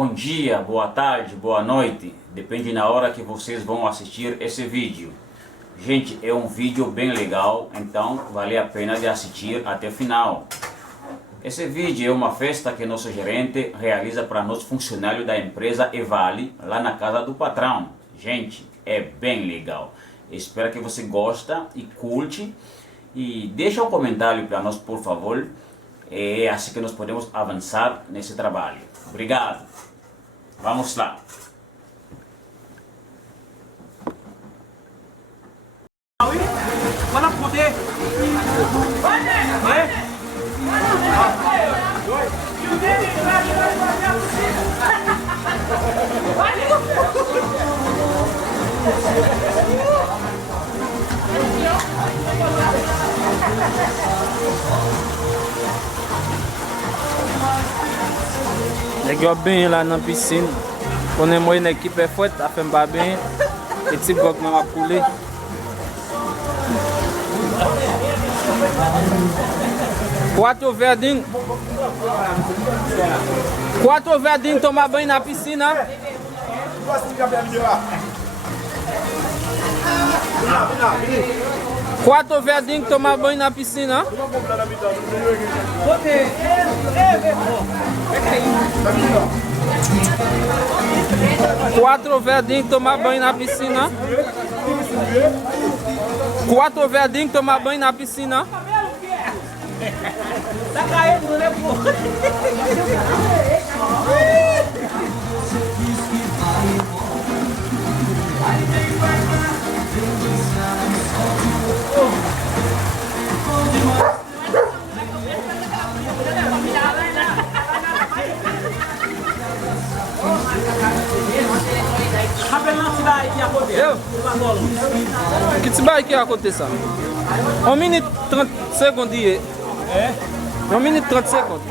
Bom dia, boa tarde, boa noite, depende na hora que vocês vão assistir esse vídeo. Gente, é um vídeo bem legal, então vale a pena de assistir até o final. Esse vídeo é uma festa que nosso gerente realiza para nós funcionários da empresa Evale, lá na casa do patrão. Gente, é bem legal. Espero que você goste e curte. E deixa um comentário para nós, por favor. É assim que nós podemos avançar nesse trabalho. Obrigado. Vamos lá. Mana poder. Legal bem lá na piscina. Quando eu morri na equipe é forte, a fembra bem. E tipo que não vai pular. Quatro verdinhos tomar banho na piscina. Quatro verdinhos tomar banho na piscina. Quatro verdinhos tomar banho na piscina. Quatro verdinhos tomar banho na piscina. Tá caindo, né, pô? O que vai que acontecer? 1 minuto 30 segundos. É? 1 minuto 30 segundos.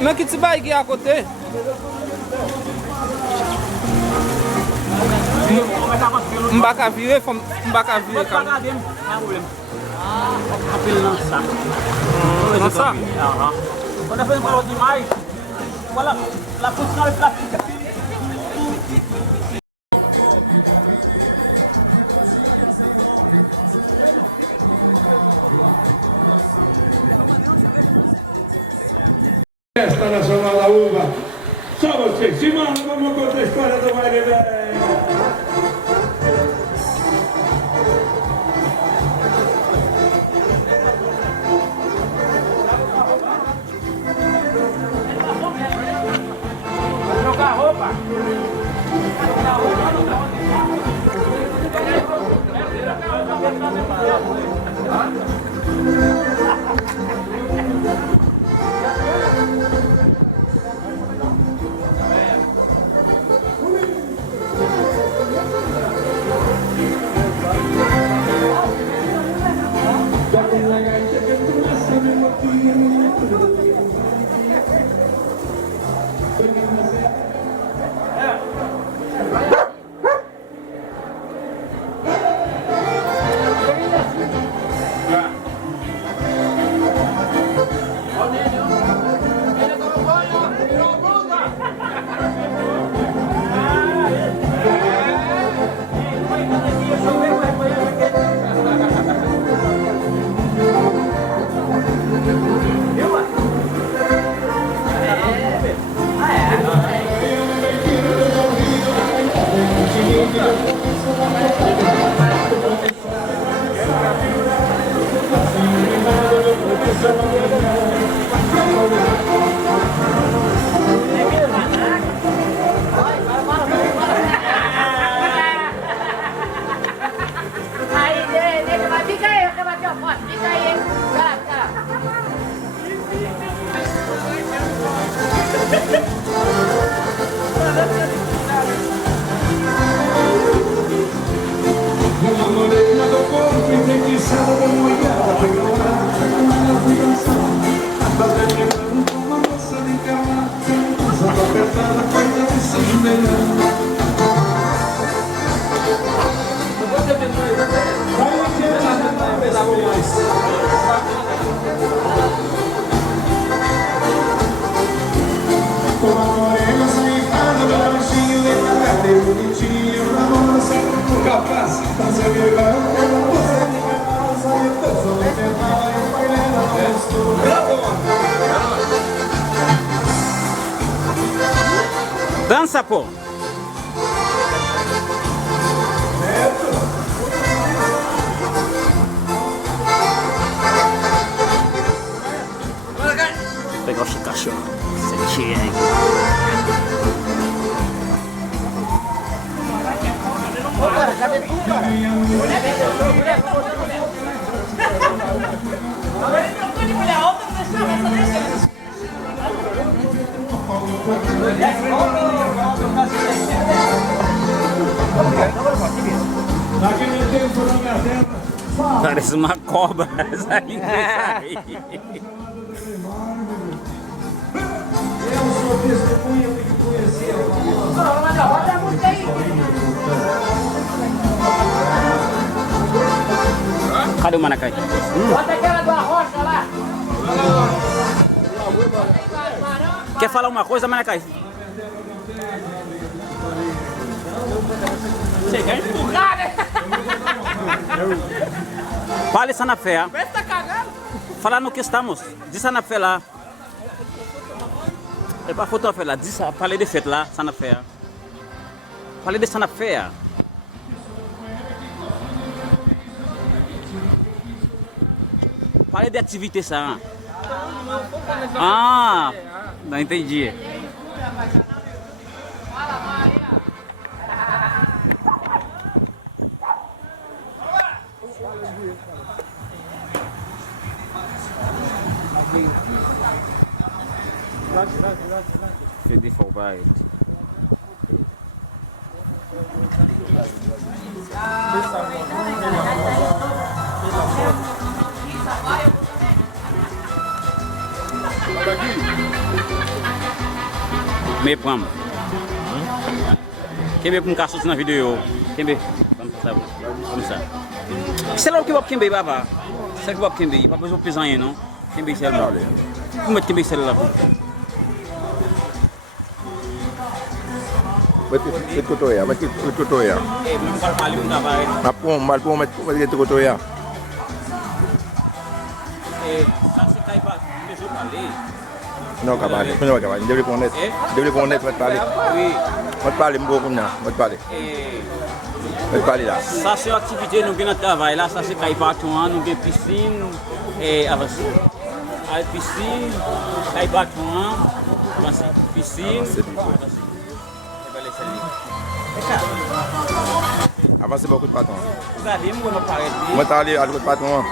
Mas o que vai que acontecer? Mbaka vire, mbaka vire. Lançar? Quando a gente falou demais, lá funciona pra ficar. Festa Nacional da Uva. Só vocês. Simão, vamos contar a história do baile velho. Trocar roupa. Uma morena do corpo enfeitiçada da mulher, pegou lá, Dança, pô! Pegar o cachorro. Sentinha aí. Parece uma cobra essa linguiça aí. Eu sou testemunha de que conheceu. Cadê o Manacai? Bota aquela do arrocha lá. Quer falar uma coisa, Manacai? Você quer empurrar, né? Fale Sanafé. Parece que tá cagando. Fala no que estamos. Diz Sanafé lá. É para fotografar lá. Diz, falei de feito lá, Sanafé. Falei de Sanafé. Falei de atividade ça. Ah, não entendi. Fendi for Me pam. Quem com caços na vídeo? Quem vamos passar. Vamos lá. Sei lá o que vai quem baba. Sei que vai quem bebe. Para fazer pisar aí, não? Quem bebe sei lá. Como é que bebe sei lá? Betul kotor ya, betul kotor ya. Belum kalau malu tak baik. Malpung betul kotor ya. Saksi kai pak, besok balik. No kabar, no kabar. Dia boleh connect buat balik. Oui. Buat balik mbo punya, buat balik. Buat balik lah. Ça c'est activité nous bien travail là, ça c'est kai pak tuan, nous bien piscine et avancé. A piscine, kai pak tuan, avancé. Piscine. Avancer beaucoup de patron. Regardez, moi me paraît. Moi t'as allé à l'autre patron.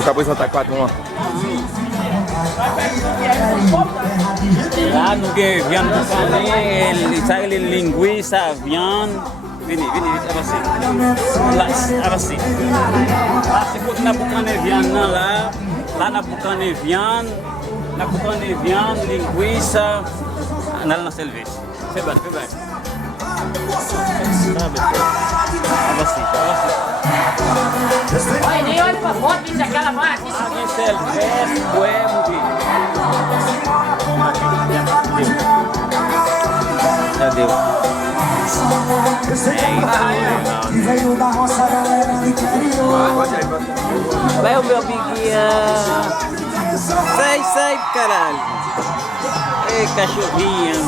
Tu as présenté à patron. Lá no que viande bucane, sai linguiça, viande. Vini, avancé. Lá, avancé. Lá se for na bucane viande lá na bucane viande, linguiça, na cerveja. Foi bem. Olha, nem olha pra foto, bicho, aquela marca. Aqui cerveja, huevo, já deu. Vai o meu biguinha. Sai, caralho. Ei, cachorrinho.